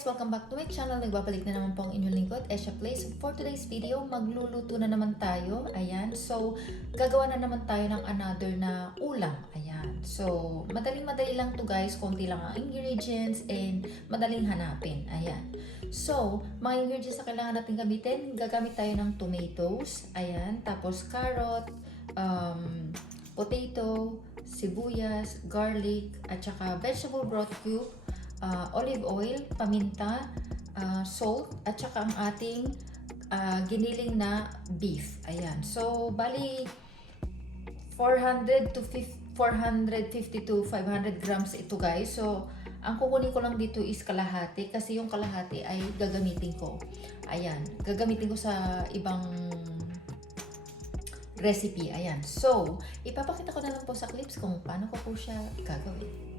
guys! Welcome back to my channel. Nagbabalik na naman po ang inyong lingkod, Esha Plays. For today's video, magluluto na naman tayo. Ayan. So, gagawa na naman tayo ng another na ulam. Ayan. So, madaling-madali lang to guys. Konti lang ang ingredients and madaling hanapin. Ayan. So, mga ingredients na kailangan natin gamitin, gagamit tayo ng tomatoes. Ayan. Tapos carrot, potato, sibuyas, garlic, at saka vegetable broth cube, olive oil, paminta, salt, at saka ang ating giniling na beef. Ayan. So, bali 450 to 500 grams ito guys. So, ang kukunin ko lang dito is kalahati kasi yung kalahati ay gagamitin ko. Ayan. Gagamitin ko sa ibang recipe. Ayan. So, ipapakita ko na lang po sa clips kung paano ko po siya gagawin.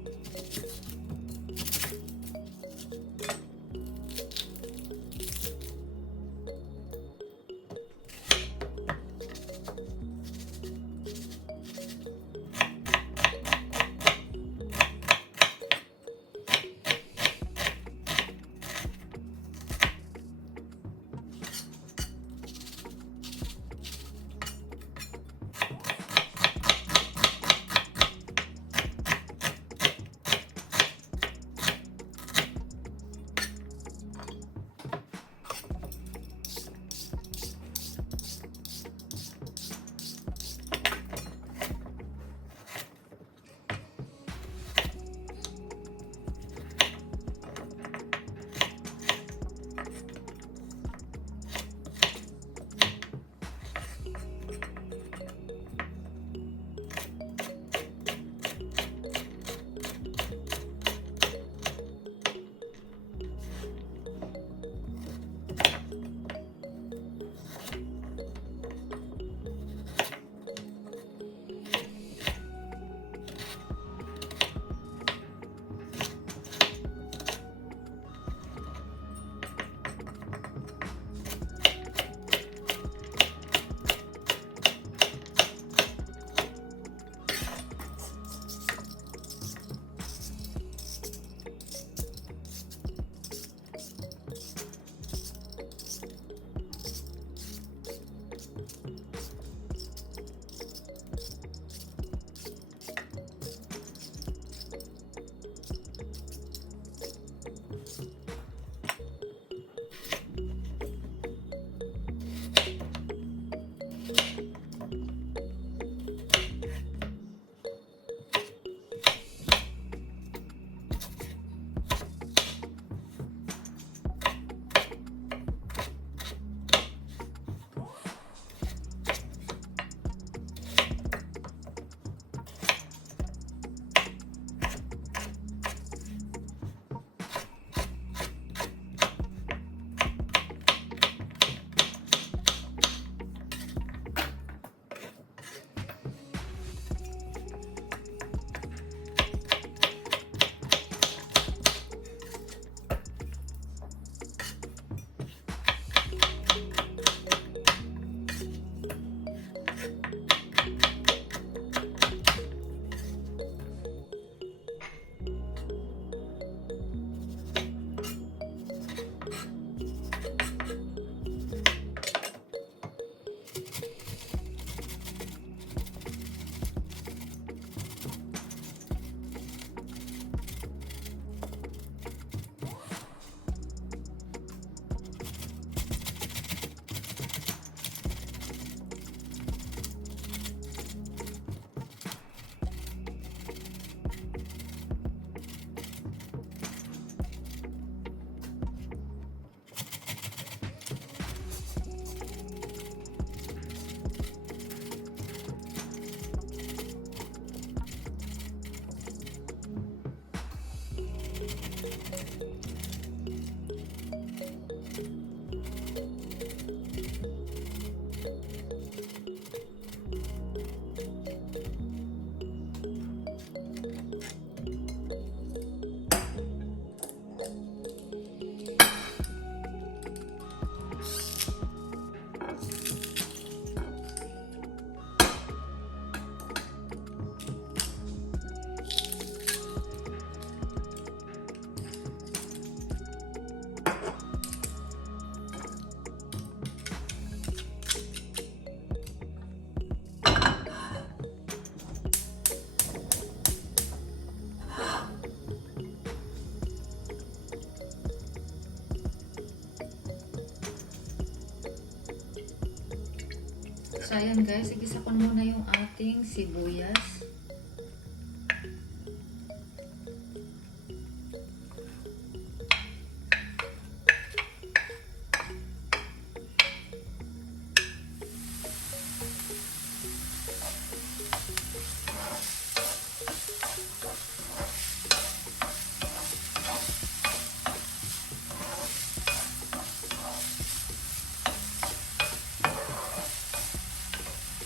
So, ayan guys, igisa ko muna yung ating sibuyas.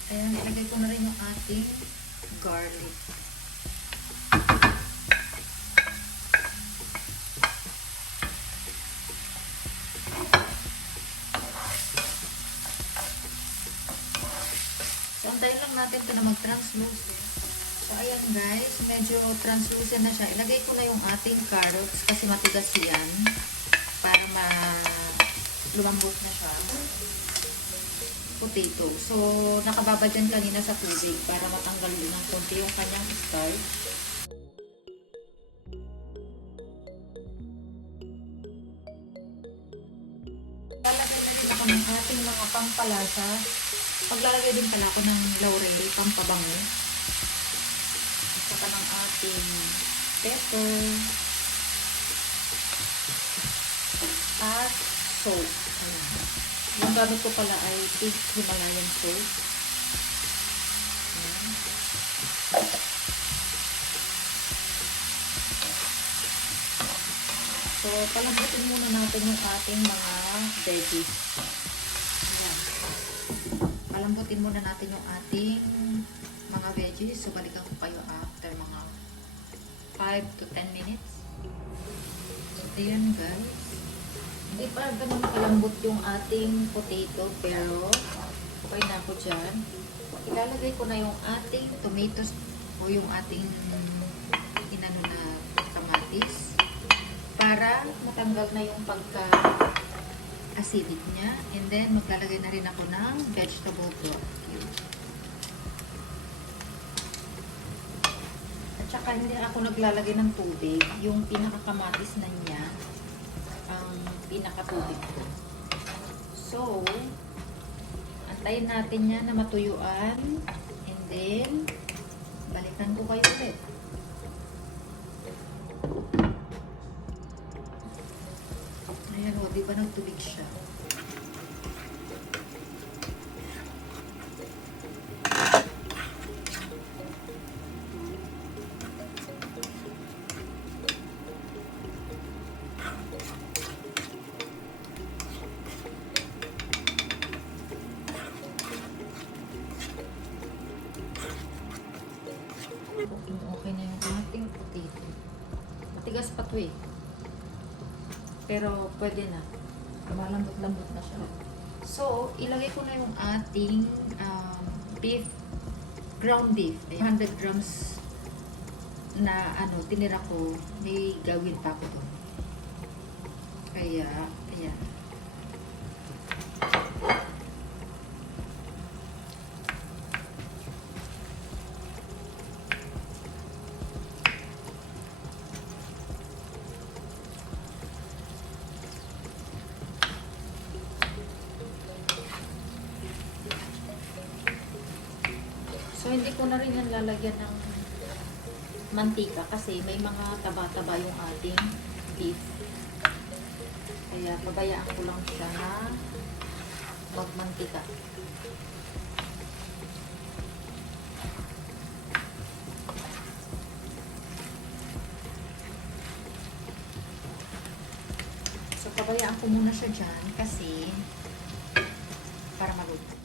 Ayan, ilagay ko na rin yung ating garlic. So, antayin lang natin ito na mag-translucent. So, ayan guys, medyo translucent na siya. Ilagay ko na yung ating carrots kasi matigas yan para lumambot na siya. Potato. So, nakababa dyan kanina sa tubig para matanggal din ng konti yung kanyang starch. Lalagay na rin ako ng ating mga pampalasa. Maglalagay din pala ako ng laurel, pampabango. At saka ng ating pepper. At salt. Ayan. Yung gamit ko pala ay pink Himalayan salt. Ayan. So, palambutin muna natin yung ating mga veggies. Ayan. Palambutin muna natin yung ating mga veggies. So, balikan ko kayo after mga 5 to 10 minutes. So, ayan guys. Hindi pa ganun kalambot yung ating potato, pero okay na ako dyan. Ilalagay ko na yung ating tomatoes o yung ating inano na kamatis para matanggal na yung pagka-acidic niya. And then, maglalagay na rin ako ng vegetable broth cube. At saka, hindi ako naglalagay ng tubig. Yung pinakakamatis na niya, ang pinakatubig ko. So, antayin natin yan na matuyuan. And then, balikan ko kayo ulit. Ayan o, di ba nagtubig siya? Okay na yung ating potato. Matigas pa to eh. Pero pwede na. Malambot-lambot na siya. So, ilagay ko na yung ating beef, ground beef. 100 grams na tinira ko. May gawin pa ko doon. Kaya, ayan. So, hindi ko na rin yan lalagyan ng mantika kasi may mga taba-taba yung ating beef. Kaya, pabayaan ko lang siya na magmantika. So, pabayaan ko muna siya dyan kasi para maluto.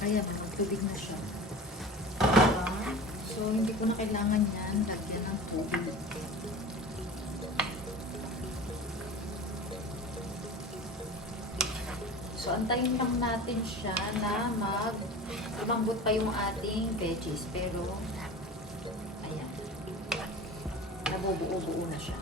Ayan, magtubig na siya. Diba? So, hindi ko na kailangan yan lagyan ng tubig. So, antayin lang natin siya na lumambot pa yung ating veggies. Pero, ayan. Nabubuo-buo na siya.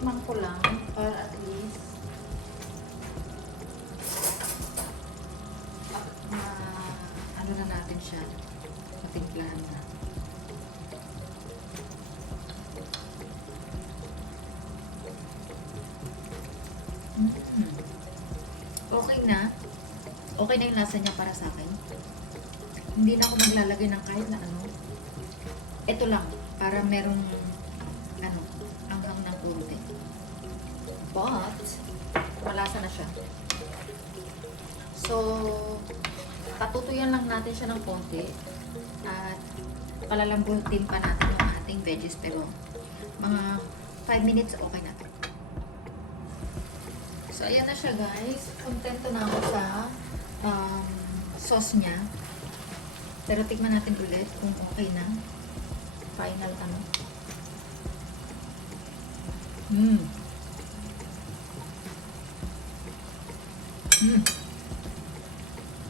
Titikman ko lang para at least ano na natin siya. Matimplahan na. Okay na. Okay na yung lasa niya para sa akin. Hindi na ako maglalagay ng kahit na ano. Ito lang, para merong anghang ng konti. But, malasa na siya. So, patutuyan lang natin siya ng konti. At palalambutin pa natin yung ating veggies. Pero, mga 5 minutes, okay na to. So, ayan na siya guys. Kontento na ako sa sauce niya. Pero tikman natin ulit kung okay na. Final ano.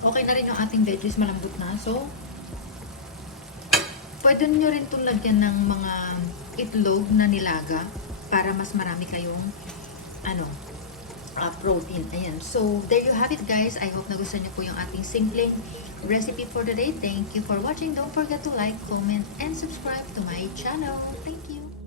Okay na rin yung ating veggies, malambot na. So, pwede nyo rin itong lagyan ng mga itlog na nilaga para mas marami kayong protein. Ayan. So, there you have it guys. I hope nagustuhan niyo po yung ating simpleng recipe for today. Thank you for watching. Don't forget to like, comment, and subscribe to my channel. Thank you.